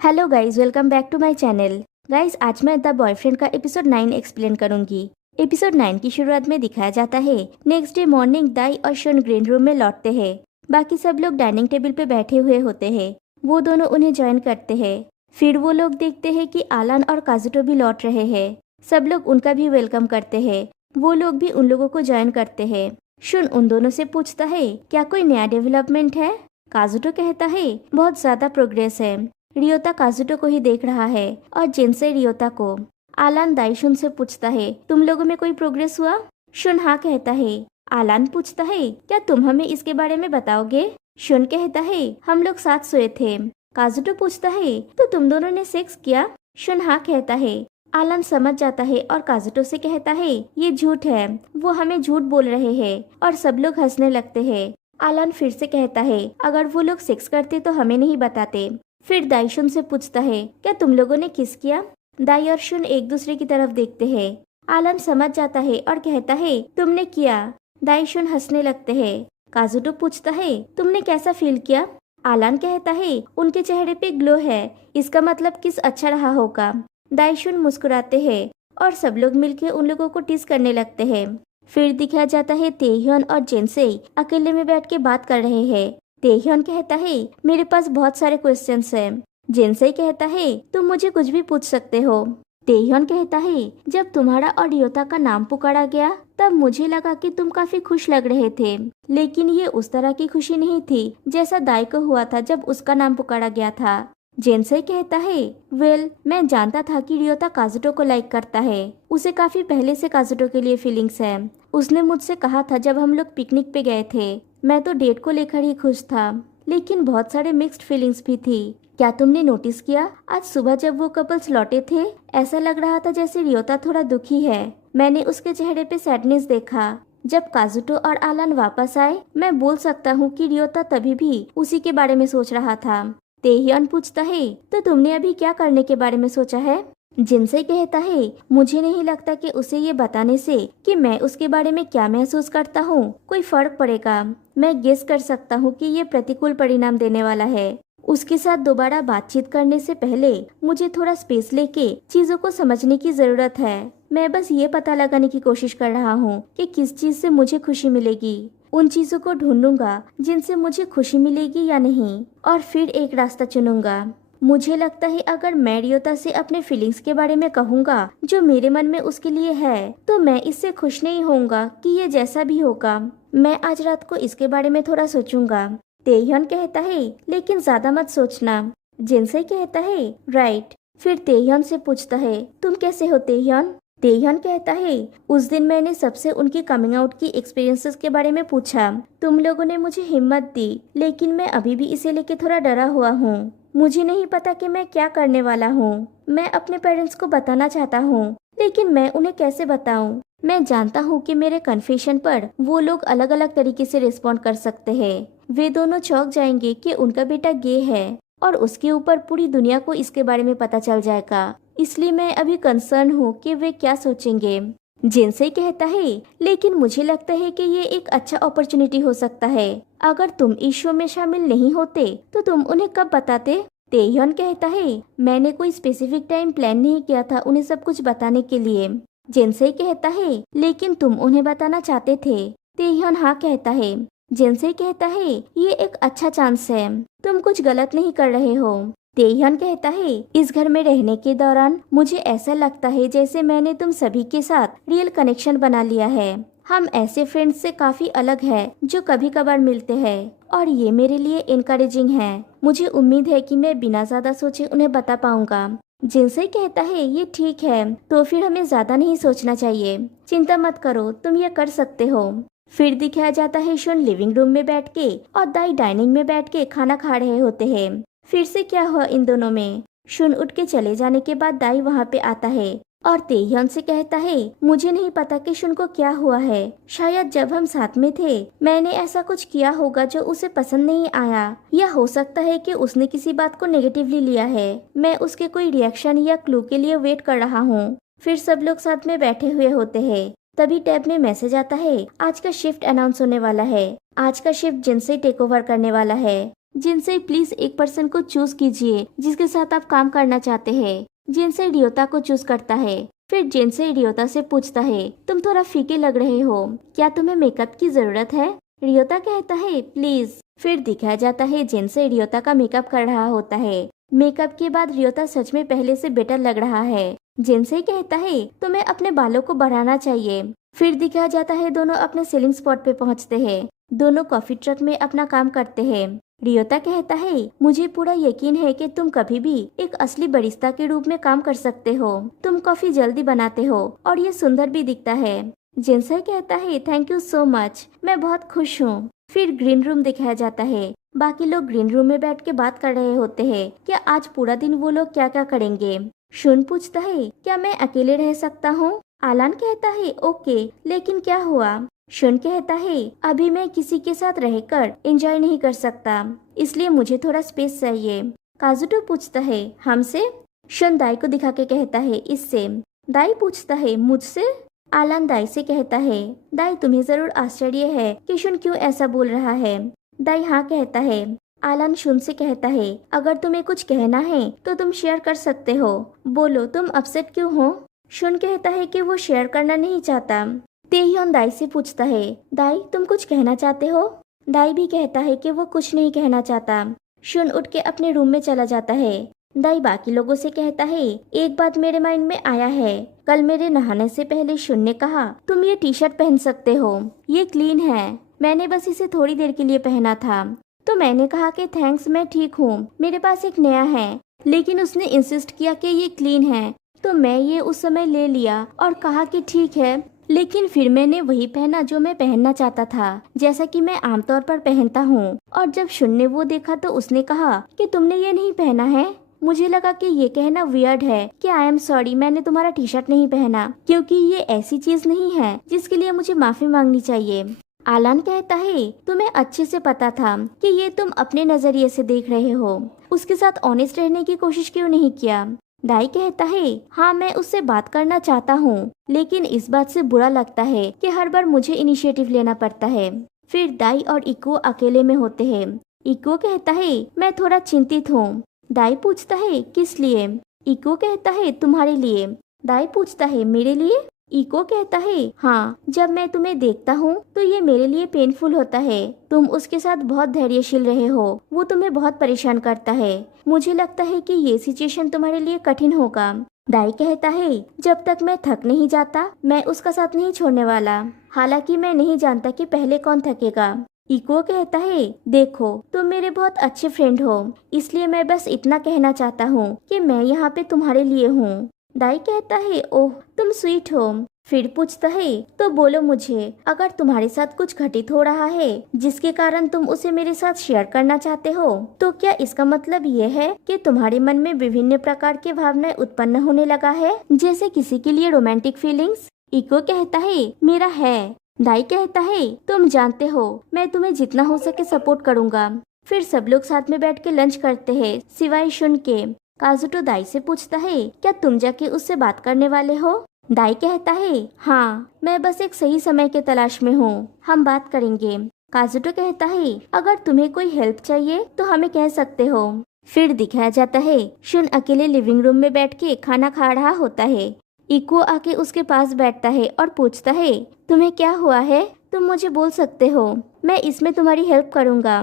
Hello guys, welcome back to my channel. Guys, आज मैं The Boyfriend का episode 9 explain करूंगी। एपिसोड 9 की शुरुआत में दिखाया जाता है नेक्स्ट डे मॉर्निंग दाई और शन ग्रीन रूम में लौटते हैं। बाकी सब लोग डाइनिंग टेबल पे बैठे हुए होते हैं। वो दोनों उन्हें ज्वाइन करते हैं। फिर वो लोग देखते हैं कि आलान और काजुटो भी लौट रहे हैं। सब लोग उनका भी वेलकम करते हैं। वो लोग भी उन लोगों को ज्वाइन करते हैं। शुन उन दोनों से पूछता है, क्या कोई नया डेवलपमेंट है? काजुटो कहता है, बहुत ज्यादा प्रोग्रेस है। रियोता काजुटो को ही देख रहा है और जिनसे रियोता को। आलान दाईशुन से पूछता है, तुम लोगों में कोई प्रोग्रेस हुआ? शुन हाँ कहता है। आलान पूछता है, क्या तुम हमें इसके बारे में बताओगे? शुन कहता है, हम लोग साथ सोए थे। काजुटो पूछता है, तो तुम दोनों ने सेक्स किया? शुन हाँ कहता है। आलान समझ जाता है और काजुटो से कहता है, ये झूठ है, वो हमें झूठ बोल रहे हैं। और सब लोग हंसने लगते हैं। आलान फिर से कहता है, अगर वो लोग सेक्स करते तो हमें नहीं बताते। फिर दाईशुन से पूछता है, क्या तुम लोगों ने किस किया? दाई और शुन एक दूसरे की तरफ देखते हैं। आलान समझ जाता है और कहता है, तुमने किया। दाईशुन हंसने लगते हैं। काजुटो पूछता है, तुमने कैसा फील किया? आलान कहता है, उनके चेहरे पे ग्लो है, इसका मतलब किस अच्छा रहा होगा। दाईशुन मुस्कुराते हैं और सब लोग मिलकर उन लोगों को टीज करने लगते हैं। फिर दिखाया जाता है तेह्योन और जेनसे अकेले में बैठ के बात कर रहे हैं। तेह्योन कहता है, मेरे पास बहुत सारे क्वेश्चंस हैं। जिनसे कहता है, तुम मुझे कुछ भी पूछ सकते हो। तेह्योन कहता है, जब तुम्हारा और रियोता का नाम पुकारा गया तब मुझे लगा कि तुम काफी खुश लग रहे थे, लेकिन ये उस तरह की खुशी नहीं थी जैसा दाई को हुआ था जब उसका नाम पुकारा गया था। जेनसे कहता है, मैं जानता था कि रियोता काजुटो को लाइक करता है। उसे काफी पहले से काजुटो के लिए फीलिंग्स है। उसने मुझसे कहा था जब हम लोग पिकनिक पे गए थे। मैं तो डेट को लेकर ही खुश था, लेकिन बहुत सारे मिक्स्ड फीलिंग्स भी थी। क्या तुमने नोटिस किया, आज सुबह जब वो कपल्स लौटे थे, ऐसा लग रहा था जैसे रियोता थोड़ा दुखी है। मैंने उसके चेहरे पे सैडनेस देखा। जब काजुटो और आलान वापस आए, मैं बोल सकता हूँ कि रियोता तभी भी उसी के बारे में सोच रहा था। तेह्योन पूछता है, तो तुमने अभी क्या करने के बारे में सोचा है? जिनसे कहता है, मुझे नहीं लगता कि उसे ये बताने से कि मैं उसके बारे में क्या महसूस करता हूँ कोई फर्क पड़ेगा। मैं गेस कर सकता हूँ कि ये प्रतिकूल परिणाम देने वाला है। उसके साथ दोबारा बातचीत करने से पहले मुझे थोड़ा स्पेस लेके चीजों को समझने की जरूरत है। मैं बस ये पता लगाने की कोशिश कर रहा हूँ कि किस चीज से मुझे खुशी मिलेगी। उन चीजों को ढूंढूंगा जिनसे मुझे खुशी मिलेगी या नहीं, और फिर एक रास्ता चुनूंगा। मुझे लगता है अगर मैं रियोता से अपने फीलिंग्स के बारे में कहूँगा जो मेरे मन में उसके लिए है, तो मैं इससे खुश नहीं होऊंगा कि ये जैसा भी होगा। मैं आज रात को इसके बारे में थोड़ा सोचूंगा। तेह्योन कहता है, लेकिन ज्यादा मत सोचना। जिनसे कहता है, राइट। फिर तेह्योन से पूछता है, तुम कैसे हो तेह्योन? तेह्योन कहता है, उस दिन मैंने सबसे उनकी कमिंग आउट की एक्सपीरियंसेस के बारे में पूछा। तुम लोगों ने मुझे हिम्मत दी, लेकिन मैं अभी भी इसे लेके थोड़ा डरा हुआ हूँ। मुझे नहीं पता कि मैं क्या करने वाला हूँ। मैं अपने पेरेंट्स को बताना चाहता हूँ, लेकिन मैं उन्हें कैसे बताऊँ? मैं जानता हूँ कि मेरे कन्फेशन पर वो लोग अलग अलग तरीके से रिस्पॉन्ड कर सकते हैं। वे दोनों चौंक जाएंगे कि उनका बेटा गे है और उसके ऊपर पूरी दुनिया को इसके बारे में पता चल जाएगा। इसलिए मैं अभी कंसर्न हूँ कि वे क्या सोचेंगे। जिनसे कहता है, लेकिन मुझे लगता है कि ये एक अच्छा अपॉर्चुनिटी हो सकता है। अगर तुम इस शो में शामिल नहीं होते तो तुम उन्हें कब बताते? तेह्योन कहता है, मैंने कोई स्पेसिफिक टाइम प्लान नहीं किया था उन्हें सब कुछ बताने के लिए। जिनसे कहता है, लेकिन तुम उन्हें बताना चाहते थे। तेह्योन हाँ कहता है। जिनसे कहता है, ये एक अच्छा चांस है, तुम कुछ गलत नहीं कर रहे हो। तेह्योन कहता है, इस घर में रहने के दौरान मुझे ऐसा लगता है जैसे मैंने तुम सभी के साथ रियल कनेक्शन बना लिया है। हम ऐसे फ्रेंड्स से काफी अलग है जो कभी कभार मिलते हैं, और ये मेरे लिए इनकरेजिंग है। मुझे उम्मीद है कि मैं बिना ज्यादा सोचे उन्हें बता पाऊंगा। जिनसे कहता है, ये ठीक है, तो फिर हमें ज्यादा नहीं सोचना चाहिए। चिंता मत करो, तुम ये कर सकते हो। फिर दिखाया जाता है शुन लिविंग रूम में बैठ के और दाई डाइनिंग में बैठ के खाना खा रहे होते हैं। फिर से क्या हुआ इन दोनों में? शुन उठ के चले जाने के बाद दाई वहाँ पे आता है और तेह्योन से कहता है, मुझे नहीं पता कि शुन को क्या हुआ है। शायद जब हम साथ में थे मैंने ऐसा कुछ किया होगा जो उसे पसंद नहीं आया, या हो सकता है कि उसने किसी बात को नेगेटिवली लिया है। मैं उसके कोई रिएक्शन या क्लू के लिए वेट कर रहा हूँ। फिर सब लोग साथ में बैठे हुए होते हैं। तभी टैब में मैसेज आता है, आज का शिफ्ट अनाउंस होने वाला है। आज का शिफ्ट जिनसे टेक ओवर करने वाला है। जिनसे प्लीज एक पर्सन को चूज कीजिए जिसके साथ आप काम करना चाहते हैं। जिनसे रियोता को चूज करता है। फिर जिनसे रियोता से पूछता है, तुम थोड़ा फीके लग रहे हो, क्या तुम्हें मेकअप की जरूरत है? रियोता कहता है प्लीज। फिर दिखाया जाता है जिनसे रियोता का मेकअप कर रहा होता है। मेकअप के बाद रियोता सच में पहले से बेटर लग रहा है। जिनसे कहता है तुम्हें अपने बालों को बढ़ाना चाहिए। फिर दिखाया जाता है दोनों अपने सेलिंग स्पॉट पे पहुंचते हैं। दोनों कॉफी ट्रक में अपना काम करते हैं। रियोता कहता है मुझे पूरा यकीन है कि तुम कभी भी एक असली बरिस्ता के रूप में काम कर सकते हो। तुम कॉफी जल्दी बनाते हो और ये सुंदर भी दिखता है। जिनसे कहता है थैंक यू सो मच, मैं बहुत खुश हूँ। फिर ग्रीन रूम दिखाया जाता है। बाकी लोग ग्रीन रूम में बैठ के बात कर रहे होते हैं कि आज पूरा दिन वो लोग क्या क्या करेंगे। शुन पूछता है क्या मैं अकेले रह सकता हूँ? आलान कहता है ओके, लेकिन क्या हुआ? शुन कहता है अभी मैं किसी के साथ रहकर एंजॉय नहीं कर सकता, इसलिए मुझे थोड़ा स्पेस चाहिए। काजुटो पूछता है हमसे? शुन दाई को दिखा के कहता है इससे। दाई पूछता है मुझसे? आलान दाई से कहता है दाई तुम्हें जरूर आश्चर्य है कि शुन क्यों ऐसा बोल रहा है। दाई हाँ कहता है। आलान शुन से कहता है अगर तुम्हें कुछ कहना है तो तुम शेयर कर सकते हो, बोलो तुम अपसेट क्यों हो? शुन कहता है कि वो शेयर करना नहीं चाहता। तेह्योन दाई से पूछता है दाई तुम कुछ कहना चाहते हो? दाई भी कहता है कि वो कुछ नहीं कहना चाहता। शुन उठ के अपने रूम में चला जाता है। दाई बाकी लोगों से कहता है एक बात मेरे माइंड में आया है। कल मेरे नहाने से पहले शुन ने कहा तुम ये टी शर्ट पहन सकते हो, ये क्लीन है। मैंने बस इसे थोड़ी देर के लिए पहना था, तो मैंने कहा कि थैंक्स मैं ठीक हूँ, मेरे पास एक नया है। लेकिन उसने इंसिस्ट किया कि ये क्लीन है, तो मैं ये उस समय ले लिया और कहा कि ठीक है। लेकिन फिर मैंने वही पहना जो मैं पहनना चाहता था, जैसा कि मैं आमतौर पर पहनता हूँ। और जब शुन ने वो देखा तो उसने कहा कि तुमने ये नहीं पहना है। मुझे लगा कि ये कहना वियर्ड है कि आई एम सॉरी मैंने तुम्हारा टी शर्ट नहीं पहना, क्योंकि ये ऐसी चीज नहीं है जिसके लिए मुझे माफी मांगनी चाहिए। आलान कहता है तुम्हें अच्छे से पता था कि ये तुम अपने नजरिए से देख रहे हो, उसके साथ ऑनेस्ट रहने की कोशिश क्यों नहीं किया? दाई कहता है हाँ मैं उससे बात करना चाहता हूँ, लेकिन इस बात से बुरा लगता है कि हर बार मुझे इनिशिएटिव लेना पड़ता है। फिर दाई और इको अकेले में होते हैं। इको कहता है मैं थोड़ा चिंतित हूँ। दाई पूछता है किस लिए? इको कहता है तुम्हारे लिए। दाई पूछता है मेरे लिए? इको कहता है हाँ, जब मैं तुम्हें देखता हूँ तो ये मेरे लिए पेनफुल होता है। तुम उसके साथ बहुत धैर्यशील रहे हो, वो तुम्हें बहुत परेशान करता है। मुझे लगता है कि ये सिचुएशन तुम्हारे लिए कठिन होगा। दाई कहता है जब तक मैं थक नहीं जाता मैं उसका साथ नहीं छोड़ने वाला, हालांकि मैं नहीं जानता कि पहले कौन थकेगा। इको कहता है देखो तुम मेरे बहुत अच्छे फ्रेंड हो, इसलिए मैं बस इतना कहना चाहता हूँ कि मैं यहाँ पे तुम्हारे लिए हूँ। दाई कहता है ओह तुम स्वीट हो। फिर पूछता है तो बोलो मुझे, अगर तुम्हारे साथ कुछ घटित हो रहा है जिसके कारण तुम उसे मेरे साथ शेयर करना चाहते हो, तो क्या इसका मतलब ये है कि तुम्हारे मन में विभिन्न प्रकार की भावनाएं उत्पन्न होने लगा है, जैसे किसी के लिए रोमांटिक फीलिंग्स? इको कहता है मेरा है। दाई कहता है तुम जानते हो मैं तुम्हें जितना हो सके सपोर्ट करूँगा। फिर सब लोग साथ में बैठ के लंच करते हैं सिवाय शुन के। काजुटो दाई से पूछता है क्या तुम जाके उससे बात करने वाले हो? दाई कहता है हाँ, मैं बस एक सही समय के तलाश में हूँ, हम बात करेंगे। काजुटो कहता है अगर तुम्हें कोई हेल्प चाहिए तो हमें कह सकते हो। फिर दिखाया जाता है शुन अकेले लिविंग रूम में बैठ के खाना खा रहा होता है। इको आके उसके पास बैठता है और पूछता है तुम्हें क्या हुआ है, तुम मुझे बोल सकते हो, मैं इसमें तुम्हारी हेल्प करूँगा।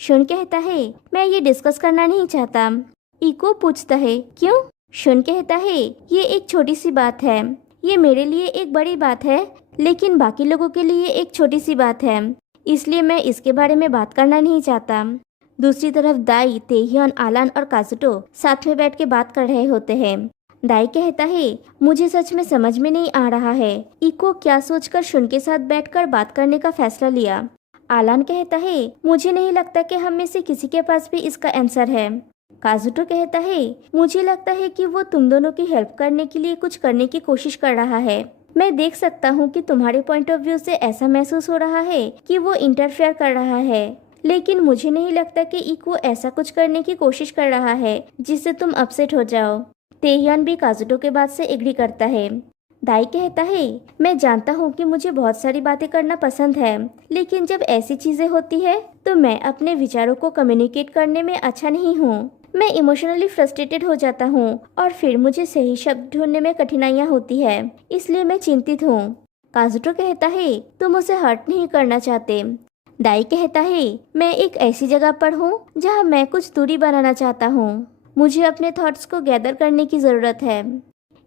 शुन कहता है मैं ये डिस्कस करना नहीं चाहता। इको पूछता है क्यों? शुन कहता है ये एक छोटी सी बात है, ये मेरे लिए एक बड़ी बात है, लेकिन बाकी लोगों के लिए एक छोटी सी बात है, इसलिए मैं इसके बारे में बात करना नहीं चाहता। दूसरी तरफ दाई, तेह्योन, आलान और काजुटो साथ में बैठ के बात कर रहे होते हैं। दाई कहता है मुझे सच में समझ में नहीं आ रहा है इको क्या सोचकर शुन के साथ बैठकर बात करने का फैसला लिया। आलान कहता है मुझे नहीं लगता कि हम में से किसी के पास भी इसका आंसर है। काजुटो कहता है मुझे लगता है कि वो तुम दोनों की हेल्प करने के लिए कुछ करने की कोशिश कर रहा है। मैं देख सकता हूँ कि तुम्हारे पॉइंट ऑफ व्यू से ऐसा महसूस हो रहा है कि वो इंटरफेयर कर रहा है, लेकिन मुझे नहीं लगता कि इको ऐसा कुछ करने की कोशिश कर रहा है जिससे तुम अपसेट हो जाओ। तेह्योन भी काजुटो के बात से एग्री करता है। दाई कहता है, मैं जानता हूँ कि मुझे बहुत सारी बातें करना पसंद है, लेकिन जब ऐसी चीजें होती है तो मैं अपने विचारों को कम्युनिकेट करने में अच्छा नहीं हूँ। मैं इमोशनली फ्रस्ट्रेटेड हो जाता हूँ और फिर मुझे सही शब्द ढूंढने में कठिनाइयाँ होती है, इसलिए मैं चिंतित हूँ। काजुटो कहता है, तुम उसे हर्ट नहीं करना चाहते। दाई कहता है, मैं एक ऐसी जगह पर हूँ जहाँ मैं कुछ दूरी बनाना चाहता हूँ। मुझे अपने थॉट्स को गैदर करने की जरूरत है।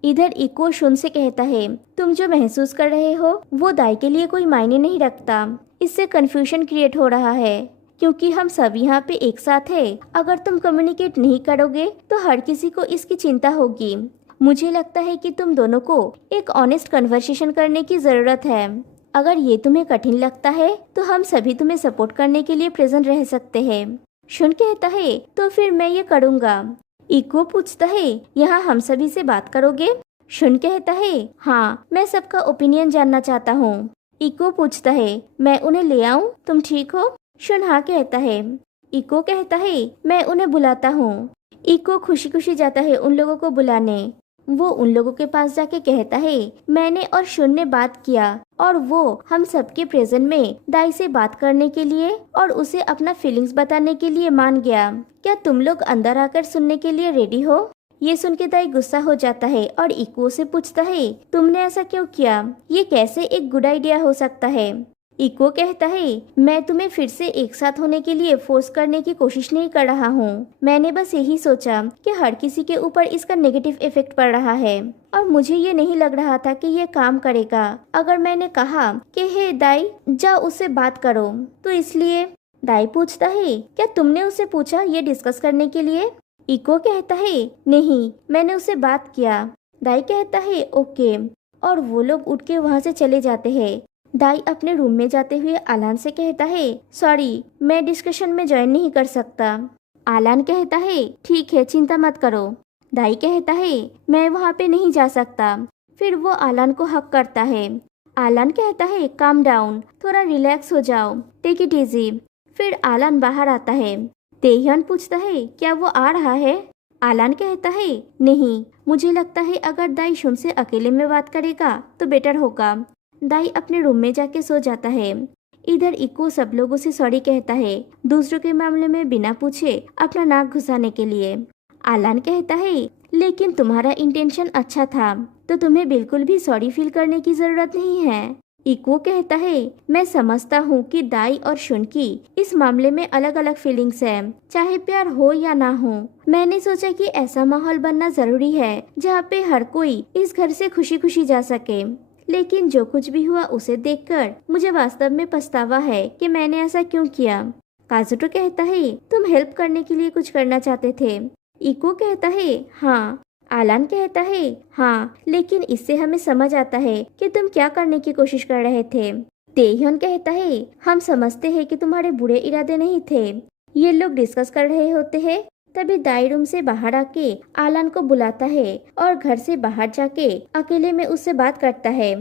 इधर इको शुन से कहता है, तुम जो महसूस कर रहे हो वो दाई के लिए कोई मायने नहीं रखता। इससे कंफ्यूजन क्रिएट हो रहा है क्योंकि हम सब यहाँ पे एक साथ है। अगर तुम कम्युनिकेट नहीं करोगे तो हर किसी को इसकी चिंता होगी। मुझे लगता है कि तुम दोनों को एक ऑनेस्ट कन्वर्सेशन करने की जरूरत है। अगर ये तुम्हें कठिन लगता है तो हम सभी तुम्हें सपोर्ट करने के लिए प्रेजेंट रह सकते हैं। शुन कहता है, तो फिर मैं ये करूँगा। इको पूछता है, यहाँ हम सभी से बात करोगे? शुन कहता है, हाँ, मैं सबका ओपिनियन जानना चाहता हूँ। इको पूछता है, मैं उन्हें ले आऊँ? तुम ठीक हो? शुन हाँ कहता है। इको कहता है, मैं उन्हें बुलाता हूँ। इको खुशी खुशी जाता है उन लोगों को बुलाने। वो उन लोगों के पास जाके कहता है, मैंने और शुन ने बात किया और वो हम सबके प्रेजेंट में दाई से बात करने के लिए और उसे अपना फीलिंग्स बताने के लिए मान गया। क्या तुम लोग अंदर आकर सुनने के लिए रेडी हो? ये सुन के दाई गुस्सा हो जाता है और इको से पूछता है, तुमने ऐसा क्यों किया? ये कैसे एक गुड आइडिया हो सकता है? इको कहता है, मैं तुम्हें फिर से एक साथ होने के लिए फोर्स करने की कोशिश नहीं कर रहा हूँ। मैंने बस यही सोचा कि हर किसी के ऊपर इसका नेगेटिव इफेक्ट पड़ रहा है और मुझे ये नहीं लग रहा था कि ये काम करेगा अगर मैंने कहा कि हे दाई, जाओ उससे बात करो। तो इसलिए दाई पूछता है, क्या तुमने उससे पूछा ये डिस्कस करने के लिए? इको कहता है, नहीं, मैंने उससे बात किया। दाई कहता है, ओके, और वो लोग उठ के वहाँ से चले जाते हैं। दाई अपने रूम में जाते हुए आलान से कहता है, सॉरी, मैं डिस्कशन में ज्वाइन नहीं कर सकता। आलान कहता है, ठीक है, चिंता मत करो। दाई कहता है, मैं वहाँ पे नहीं जा सकता। फिर वो आलान को हक करता है। आलान कहता है, काम डाउन, थोड़ा रिलैक्स हो जाओ, टेक इट इजी। फिर आलान बाहर आता है। तेहन पूछता है, क्या वो आ रहा है? आलान कहता है, नहीं, मुझे लगता है अगर दाई शुन से अकेले में बात करेगा तो बेटर होगा। दाई अपने रूम में जाके सो जाता है। इधर इको सब लोगों से सॉरी कहता है, दूसरों के मामले में बिना पूछे अपना नाक घुसाने के लिए। आलान कहता है, लेकिन तुम्हारा इंटेंशन अच्छा था, तो तुम्हें बिल्कुल भी सॉरी फील करने की जरूरत नहीं है। इको कहता है, मैं समझता हूँ कि दाई और शुन की इस मामले में अलग अलग फीलिंग्स है, चाहे प्यार हो या ना हो। मैंने सोचा कि ऐसा माहौल बनना जरूरी है जहाँ पे हर कोई इस घर से खुशी खुशी जा सके। लेकिन जो कुछ भी हुआ उसे देखकर मुझे वास्तव में पछतावा है कि मैंने ऐसा क्यों किया। काजुटो कहता है, तुम हेल्प करने के लिए कुछ करना चाहते थे। इको कहता है, हाँ। आलान कहता है, हाँ, लेकिन इससे हमें समझ आता है कि तुम क्या करने की कोशिश कर रहे थे। तेहन कहता है, हम समझते हैं कि तुम्हारे बुरे इरादे नहीं थे। ये लोग डिस्कस कर रहे होते हैं, तभी दाई रूम से बाहर आके आलान को बुलाता है और घर से बाहर जाके अकेले में उससे बात करता है।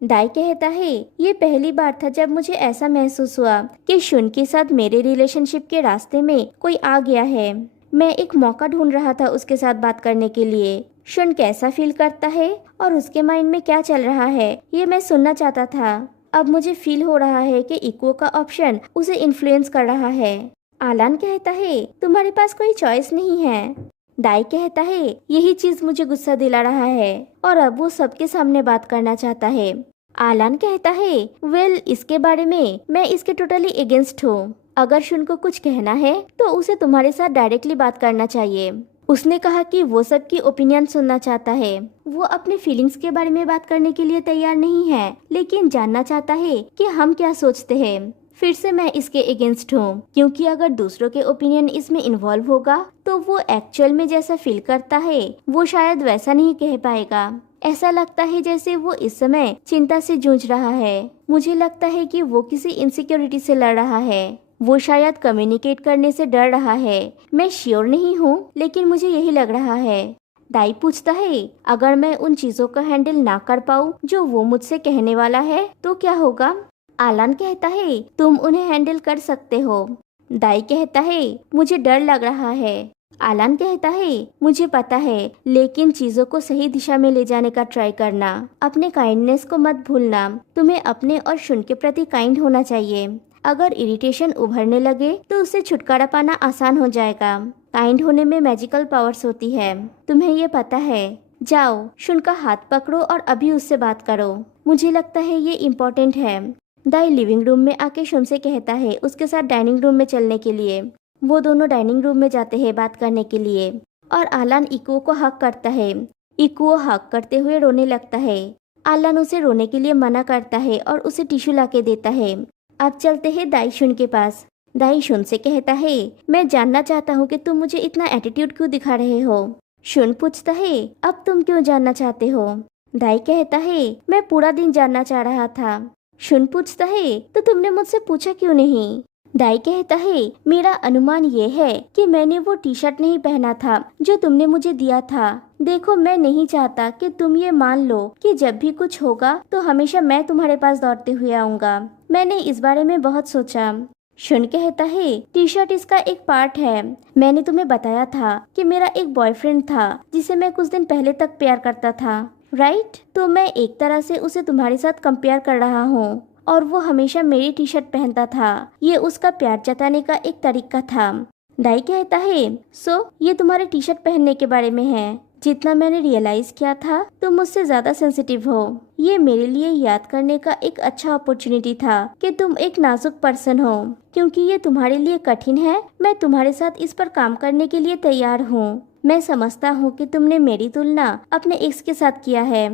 दाई कहता है, ये पहली बार था जब मुझे ऐसा महसूस हुआ कि शुन के साथ मेरे रिलेशनशिप के रास्ते में कोई आ गया है। मैं एक मौका ढूंढ रहा था उसके साथ बात करने के लिए। शुन कैसा फील करता है और उसके माइंड में क्या चल रहा है ये मैं सुनना चाहता था। अब मुझे फील हो रहा है कि इको का ऑप्शन उसे इन्फ्लुएंस कर रहा है। आलान कहता है, तुम्हारे पास कोई चॉइस नहीं है। दाई कहता है, यही चीज मुझे गुस्सा दिला रहा है और अब वो सबके सामने बात करना चाहता है। आलान कहता है, वेल, इसके बारे में मैं इसके टोटली अगेंस्ट हूँ। अगर शुन को कुछ कहना है तो उसे तुम्हारे साथ डायरेक्टली बात करना चाहिए। उसने कहा कि वो सबकी ओपिनियन सुनना चाहता है। वो अपने फीलिंग्स के बारे में बात करने के लिए तैयार नहीं है, लेकिन जानना चाहता है कि हम क्या सोचते हैं। फिर से मैं इसके अगेंस्ट हूँ, क्योंकि अगर दूसरों के ओपिनियन इसमें इन्वॉल्व होगा तो वो एक्चुअल में जैसा फील करता है वो शायद वैसा नहीं कह पाएगा। ऐसा लगता है जैसे वो इस समय चिंता से जूझ रहा है। मुझे लगता है कि वो किसी इनसिक्योरिटी से लड़ रहा है। वो शायद कम्युनिकेट करने से डर रहा है। मैं श्योर नहीं हूँ, लेकिन मुझे यही लग रहा है। दाई पूछता है, अगर मैं उन चीजों का हैंडल ना कर पाऊँ जो वो मुझसे कहने वाला है तो क्या होगा? आलान कहता है, तुम उन्हें हैंडल कर सकते हो। दाई कहता है, मुझे डर लग रहा है। आलान कहता है मुझे पता है, लेकिन चीजों को सही दिशा में ले जाने का ट्राई करना। अपने काइंडनेस को मत भूलना। तुम्हें अपने और शुन के प्रति काइंड होना चाहिए। अगर इरिटेशन उभरने लगे तो उससे छुटकारा पाना आसान हो जाएगा। काइंड होने में मैजिकल पावर्स होती है, तुम्हें ये पता है। जाओ, शुन का हाथ पकड़ो और अभी उससे बात करो। मुझे लगता है ये इम्पोर्टेंट है। दाई लिविंग रूम में आके शुन से कहता है उसके साथ डाइनिंग रूम में चलने के लिए। वो दोनों डाइनिंग रूम में जाते हैं बात करने के लिए और आलान इकुओ को हक करता है। इकुओ हक करते हुए रोने लगता है। आलान उसे रोने के लिए मना करता है और उसे टिश्यू लाके देता है। अब चलते हैं दाई शुन के पास। दाई शुन से कहता है मैं जानना चाहता हूँ कि तुम मुझे इतना एटीट्यूड क्यों दिखा रहे हो। शुन पूछता है अब तुम क्यों जानना चाहते हो। दाई कहता है मैं पूरा दिन जानना चाह रहा था। शुन पूछता है तो तुमने मुझसे पूछा क्यों नहीं। दाई कहता है मेरा अनुमान ये है कि मैंने वो टी शर्ट नहीं पहना था जो तुमने मुझे दिया था। देखो, मैं नहीं चाहता कि तुम ये मान लो कि जब भी कुछ होगा तो हमेशा मैं तुम्हारे पास दौड़ते हुए आऊंगा। मैंने इस बारे में बहुत सोचा। शुन कहता है टी शर्ट इसका एक पार्ट है। मैंने तुम्हें बताया था कि मेरा एक बॉयफ्रेंड था जिसे मैं कुछ दिन पहले तक प्यार करता था, राइट? तो मैं एक तरह से उसे तुम्हारे साथ कंपेयर कर रहा हूँ और वो हमेशा मेरी टी शर्ट पहनता था। ये उसका प्यार जताने का एक तरीका था। दाई कहता है सो ये तुम्हारे टी शर्ट पहनने के बारे में है। जितना मैंने रियलाइज किया था तुम मुझसे ज्यादा सेंसिटिव हो। ये मेरे लिए याद करने का एक अच्छा अपॉर्चुनिटी था कि तुम एक नाजुक पर्सन हो। क्योंकि ये तुम्हारे लिए कठिन है, मैं तुम्हारे साथ इस पर काम करने के लिए तैयार हूँ। मैं समझता हूँ कि तुमने मेरी तुलना अपने एक्स के साथ किया है,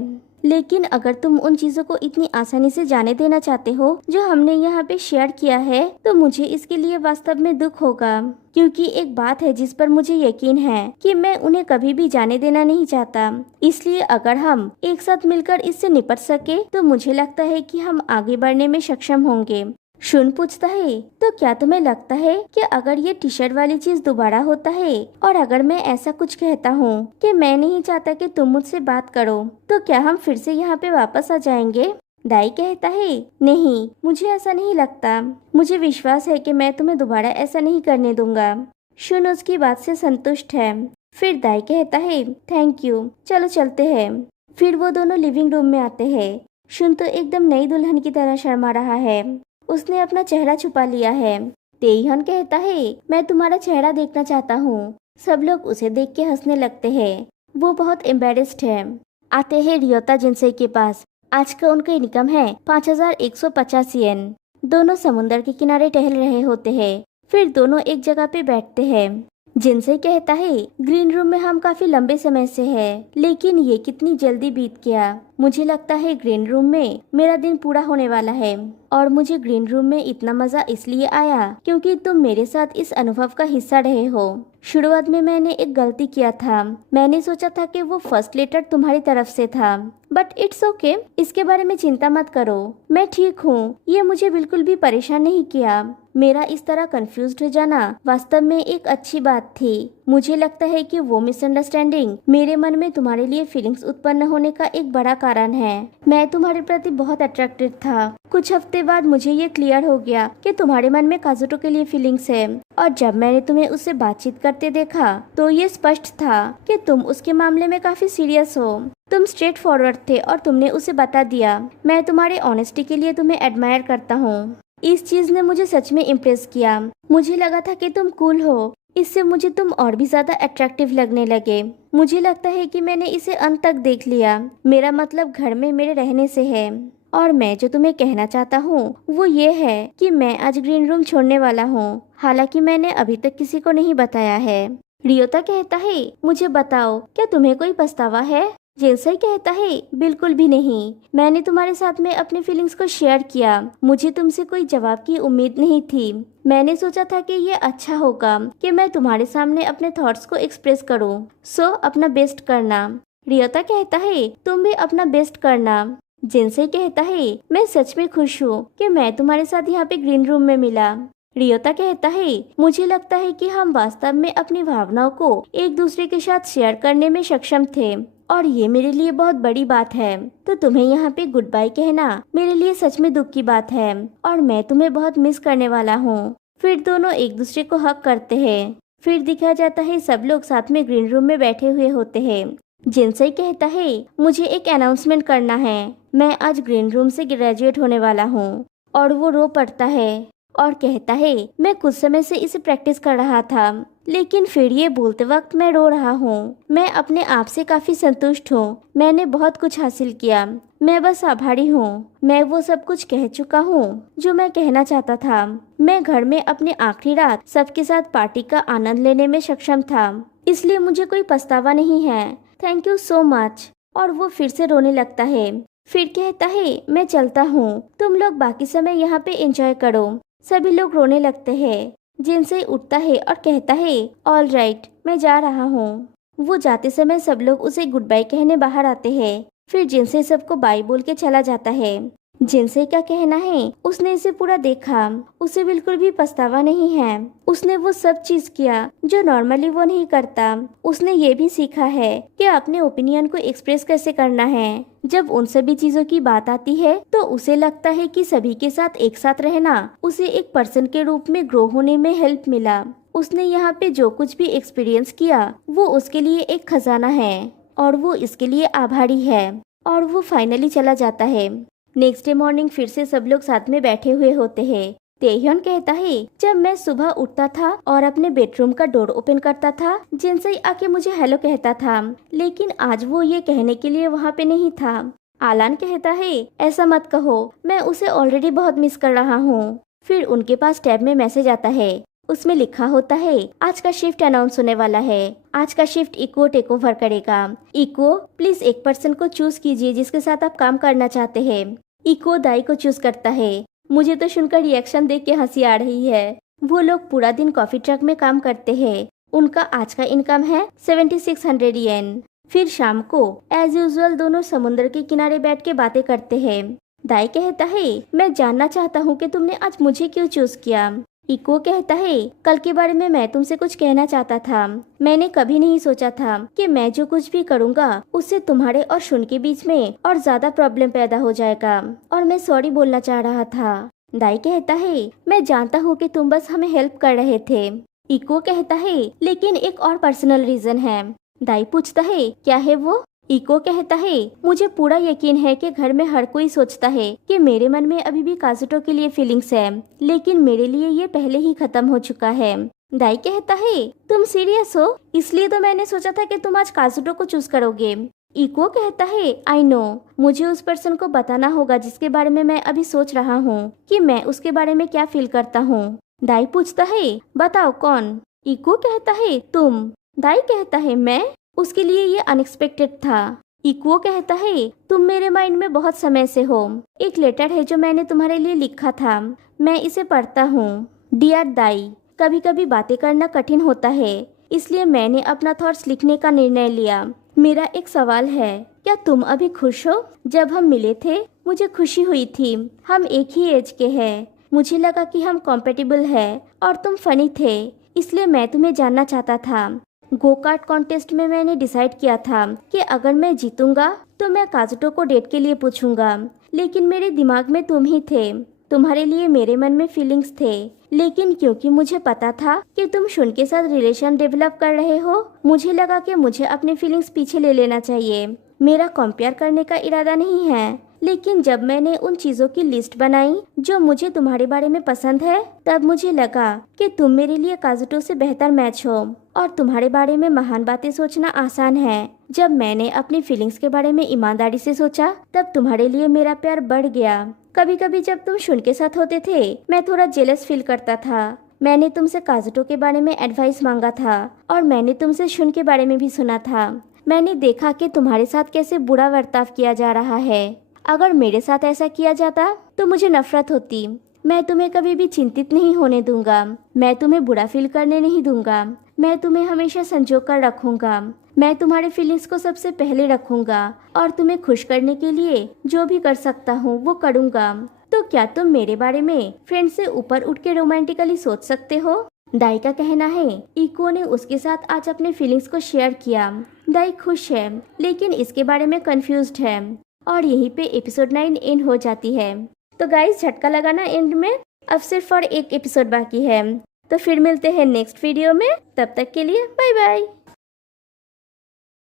लेकिन अगर तुम उन चीजों को इतनी आसानी से जाने देना चाहते हो जो हमने यहाँ पे शेयर किया है, तो मुझे इसके लिए वास्तव में दुख होगा। क्योंकि एक बात है जिस पर मुझे यकीन है कि मैं उन्हें कभी भी जाने देना नहीं चाहता। इसलिए अगर हम एक साथ मिलकर इससे निपट सके तो मुझे लगता है कि हम आगे बढ़ने में सक्षम होंगे। शुन पूछता है तो क्या तुम्हें लगता है कि अगर ये टी शर्ट वाली चीज दोबारा होता है और अगर मैं ऐसा कुछ कहता हूँ कि मैं नहीं चाहता कि तुम मुझसे बात करो, तो क्या हम फिर से यहाँ पे वापस आ जाएंगे? दाई कहता है नहीं, मुझे ऐसा नहीं लगता। मुझे विश्वास है कि मैं तुम्हें दोबारा ऐसा नहीं करने दूंगा। शुन उसकी बात से संतुष्ट है। फिर दाई कहता है थैंक यू, चलो चलते हैं। फिर वो दोनों लिविंग रूम में आते हैं। शुन तो एकदम नई दुल्हन की तरह शर्मा रहा है। उसने अपना चेहरा छुपा लिया है। तेईहन कहता है मैं तुम्हारा चेहरा देखना चाहता हूँ। सब लोग उसे देख के हंसने लगते हैं। वो बहुत एम्बेरेस्ड है। आते हैं रियोता जिनसे के पास। आज का उनका इनकम है 5150 येन। दोनों समुद्र के किनारे टहल रहे होते हैं। फिर दोनों एक जगह पे बैठते हैं। जिनसे कहता है ग्रीन रूम में हम काफी लंबे समय से हैं, लेकिन ये कितनी जल्दी बीत गया। मुझे लगता है ग्रीन रूम में मेरा दिन पूरा होने वाला है और मुझे ग्रीन रूम में इतना मजा इसलिए आया क्योंकि तुम मेरे साथ इस अनुभव का हिस्सा रहे हो। शुरुआत में मैंने एक गलती किया था। मैंने सोचा था कि वो फर्स्ट लेटर तुम्हारी तरफ से था, बट इट्स ओके। इसके बारे में चिंता मत करो, मैं ठीक हूँ। ये मुझे बिल्कुल भी परेशान नहीं किया। मेरा इस तरह कंफ्यूज्ड हो जाना वास्तव में एक अच्छी बात थी। मुझे लगता है कि वो मिसअंडरस्टैंडिंग मेरे मन में तुम्हारे लिए फीलिंग्स उत्पन्न होने का एक बड़ा कारण है। मैं तुम्हारे प्रति बहुत अट्रैक्टेड था। कुछ हफ्ते बाद मुझे ये क्लियर हो गया कि तुम्हारे मन में काजुटो के लिए फीलिंग्स है, और जब मैंने तुम्हें उससे बातचीत करते देखा तो ये स्पष्ट था कि तुम उसके मामले में काफी सीरियस हो। तुम स्ट्रेट फॉरवर्ड थे और तुमने उसे बता दिया। मैं तुम्हारे ऑनेस्टी के लिए तुम्हें एडमायर करता हूँ। इस चीज ने मुझे सच में इम्प्रेस किया। मुझे लगा था कि तुम कूल हो। इससे मुझे तुम और भी ज्यादा अट्रैक्टिव लगने लगे। मुझे लगता है कि मैंने इसे अंत तक देख लिया। मेरा मतलब घर में मेरे रहने से है। और मैं जो तुम्हें कहना चाहता हूँ वो ये है कि मैं आज ग्रीन रूम छोड़ने वाला हूँ। हालांकि मैंने अभी तक किसी को नहीं बताया है। रियोता कहता है मुझे बताओ, क्या तुम्हें कोई पछतावा है? जिनसे कहता है बिल्कुल भी नहीं। मैंने तुम्हारे साथ में अपनी फीलिंग्स को शेयर किया। मुझे तुमसे कोई जवाब की उम्मीद नहीं थी। मैंने सोचा था कि ये अच्छा होगा कि मैं तुम्हारे सामने अपने थॉट्स को एक्सप्रेस करूं। सो अपना बेस्ट करना। रियोता कहता है तुम भी अपना बेस्ट करना। जिनसे कहता है मैं सच में खुश हूँ कि मैं तुम्हारे साथ यहाँ पे ग्रीन रूम में मिला। रियोता कहता है मुझे लगता है कि हम वास्तव में अपनी भावनाओं को एक दूसरे के साथ शेयर करने में सक्षम थे, और ये मेरे लिए बहुत बड़ी बात है। तो तुम्हें यहाँ पे गुड बाय कहना मेरे लिए सच में दुख की बात है और मैं तुम्हें बहुत मिस करने वाला हूँ। फिर दोनों एक दूसरे को हक करते हैं। फिर दिखाया जाता है सब लोग साथ में ग्रीन रूम में बैठे हुए होते हैं। जिनसे कहता है मुझे एक अनाउंसमेंट करना है, मैं आज ग्रीन रूम से ग्रेजुएट होने वाला हूँ। और वो रो पड़ता है और कहता है मैं कुछ समय से इसे प्रैक्टिस कर रहा था, लेकिन फिर ये बोलते वक्त मैं रो रहा हूँ। मैं अपने आप से काफी संतुष्ट हूँ, मैंने बहुत कुछ हासिल किया, मैं बस आभारी हूँ। मैं वो सब कुछ कह चुका हूँ जो मैं कहना चाहता था। मैं घर में अपनी आखिरी रात सबके साथ पार्टी का आनंद लेने में सक्षम था, इसलिए मुझे कोई पछतावा नहीं है। Thank you so much. और वो फिर से रोने लगता है। फिर कहता है मैं चलता हूँ, तुम लोग बाकी समय यहाँ पे एंजॉय करो। सभी लोग रोने लगते हैं। जिनसे उठता है और कहता है ऑल राइट, मैं जा रहा हूँ। वो जाते समय सब लोग उसे गुड बाय कहने बाहर आते हैं। फिर जिनसे सबको बाय बोल के चला जाता है। जिनसे क्या कहना है, उसने इसे पूरा देखा, उसे बिल्कुल भी पछतावा नहीं है। उसने वो सब चीज किया जो नॉर्मली वो नहीं करता। उसने ये भी सीखा है कि अपने ओपिनियन को एक्सप्रेस कैसे करना है। जब उन सभी चीजों की बात आती है तो उसे लगता है कि सभी के साथ एक साथ रहना उसे एक पर्सन के रूप में ग्रो होने में हेल्प मिला। उसने यहाँ पे जो कुछ भी एक्सपीरियंस किया वो उसके लिए एक खजाना है और वो इसके लिए आभारी है। और वो फाइनली चला जाता है। नेक्स्ट डे मॉर्निंग फिर से सब लोग साथ में बैठे हुए होते हैं। तेह्योन कहता है जब मैं सुबह उठता था और अपने बेडरूम का डोर ओपन करता था, जिनसे आके मुझे हेलो कहता था, लेकिन आज वो ये कहने के लिए वहाँ पे नहीं था। आलान कहता है ऐसा मत कहो, मैं उसे ऑलरेडी बहुत मिस कर रहा हूँ। फिर उनके पास टैब में मैसेज आता है, उसमें लिखा होता है आज का शिफ्ट अनाउंस होने वाला है। आज का शिफ्ट इको टेक ओवर करेगा। इको प्लीज एक पर्सन को चूज कीजिए जिसके साथ आप काम करना चाहते हैं। इको दाई को चूज करता है। मुझे तो सुनकर रिएक्शन देख के हंसी आ रही है। वो लोग पूरा दिन कॉफी ट्रक में काम करते हैं। उनका आज का इनकम है 7600 येन। फिर शाम को एज यूजुअल दोनों समुद्र के किनारे बैठ के बातें करते हैं। दाई कहता है मैं जानना चाहता हूँ कि तुमने आज मुझे क्यों चूज किया। इको कहता है कल के बारे में मैं तुमसे कुछ कहना चाहता था। मैंने कभी नहीं सोचा था कि मैं जो कुछ भी करूँगा उससे तुम्हारे और शुन के बीच में और ज्यादा प्रॉब्लम पैदा हो जाएगा, और मैं सॉरी बोलना चाह रहा था। दाई कहता है मैं जानता हूँ कि तुम बस हमें हेल्प कर रहे थे। इको कहता है लेकिन एक और पर्सनल रीजन है। दाई पूछता है क्या है वो। इको कहता है मुझे पूरा यकीन है कि घर में हर कोई सोचता है कि मेरे मन में अभी भी काजुटो के लिए फीलिंग्स है, लेकिन मेरे लिए ये पहले ही खत्म हो चुका है। दाई कहता है तुम सीरियस हो, इसलिए तो मैंने सोचा था कि तुम आज काजुटो को चूज करोगे। इको कहता है आई नो, मुझे उस पर्सन को बताना होगा जिसके बारे में मैं अभी सोच रहा हूँ कि मैं उसके बारे में क्या फील करता हूँ। दाई पूछता है बताओ कौन। इको कहता है तुम। दाई कहता है मैं। उसके लिए ये अनएक्सपेक्टेड था। इको कहता है तुम मेरे माइंड में बहुत समय से हो। एक लेटर है जो मैंने तुम्हारे लिए लिखा था, मैं इसे पढ़ता हूँ। डियर दाई, कभी कभी बातें करना कठिन होता है, इसलिए मैंने अपना थॉट्स लिखने का निर्णय लिया। मेरा एक सवाल है, क्या तुम अभी खुश हो? जब हम मिले थे मुझे खुशी हुई थी। हम एक ही एज के हैं। मुझे लगा कि हम कॉम्पेटिबल है और तुम फनी थे, इसलिए मैं तुम्हें जानना चाहता था। गो कार्ट कॉन्टेस्ट में मैंने डिसाइड किया था कि अगर मैं जीतूंगा तो मैं काजुटो को डेट के लिए पूछूंगा, लेकिन मेरे दिमाग में तुम ही थे। तुम्हारे लिए मेरे मन में फीलिंग्स थे, लेकिन क्योंकि मुझे पता था कि तुम शुन के साथ रिलेशन डेवलप कर रहे हो, मुझे लगा कि मुझे अपने फीलिंग्स पीछे ले लेना चाहिए। मेरा कंपेयर करने का इरादा नहीं है, लेकिन जब मैंने उन चीजों की लिस्ट बनाई जो मुझे तुम्हारे बारे में पसंद है, तब मुझे लगा कि तुम मेरे लिए काजुटो से बेहतर मैच हो और तुम्हारे बारे में महान बातें सोचना आसान है। जब मैंने अपनी फीलिंग्स के बारे में ईमानदारी से सोचा, तब तुम्हारे लिए मेरा प्यार बढ़ गया। कभी कभी जब तुम शुन के साथ होते थे मैं थोड़ा जेलस फील करता था। मैंने तुमसे काजुटो के बारे में एडवाइस मांगा था और मैंने तुमसे शुन के बारे में भी सुना था। मैंने देखा कि तुम्हारे साथ कैसे बुरा बर्ताव किया जा रहा है। अगर मेरे साथ ऐसा किया जाता तो मुझे नफरत होती। मैं तुम्हें कभी भी चिंतित नहीं होने दूंगा। मैं तुम्हें बुरा फील करने नहीं दूंगा। मैं तुम्हें हमेशा संजो कर रखूंगा। मैं तुम्हारे फीलिंग्स को सबसे पहले रखूंगा और तुम्हें खुश करने के लिए जो भी कर सकता हूँ वो करूँगा। तो क्या तुम मेरे बारे में फ्रेंड से ऊपर उठ के रोमांटिकली सोच सकते हो? दाई का कहना है इको ने उसके साथ आज अपने फीलिंग्स को शेयर किया। दाई खुश है, लेकिन इसके बारे में कंफ्यूज्ड है। और यहीं पे एपिसोड 9 एंड हो जाती है। तो गाइस झटका लगाना एंड में, अब सिर्फ और एक एपिसोड बाकी है। तो फिर मिलते हैं नेक्स्ट वीडियो में, तब तक के लिए बाय बाय।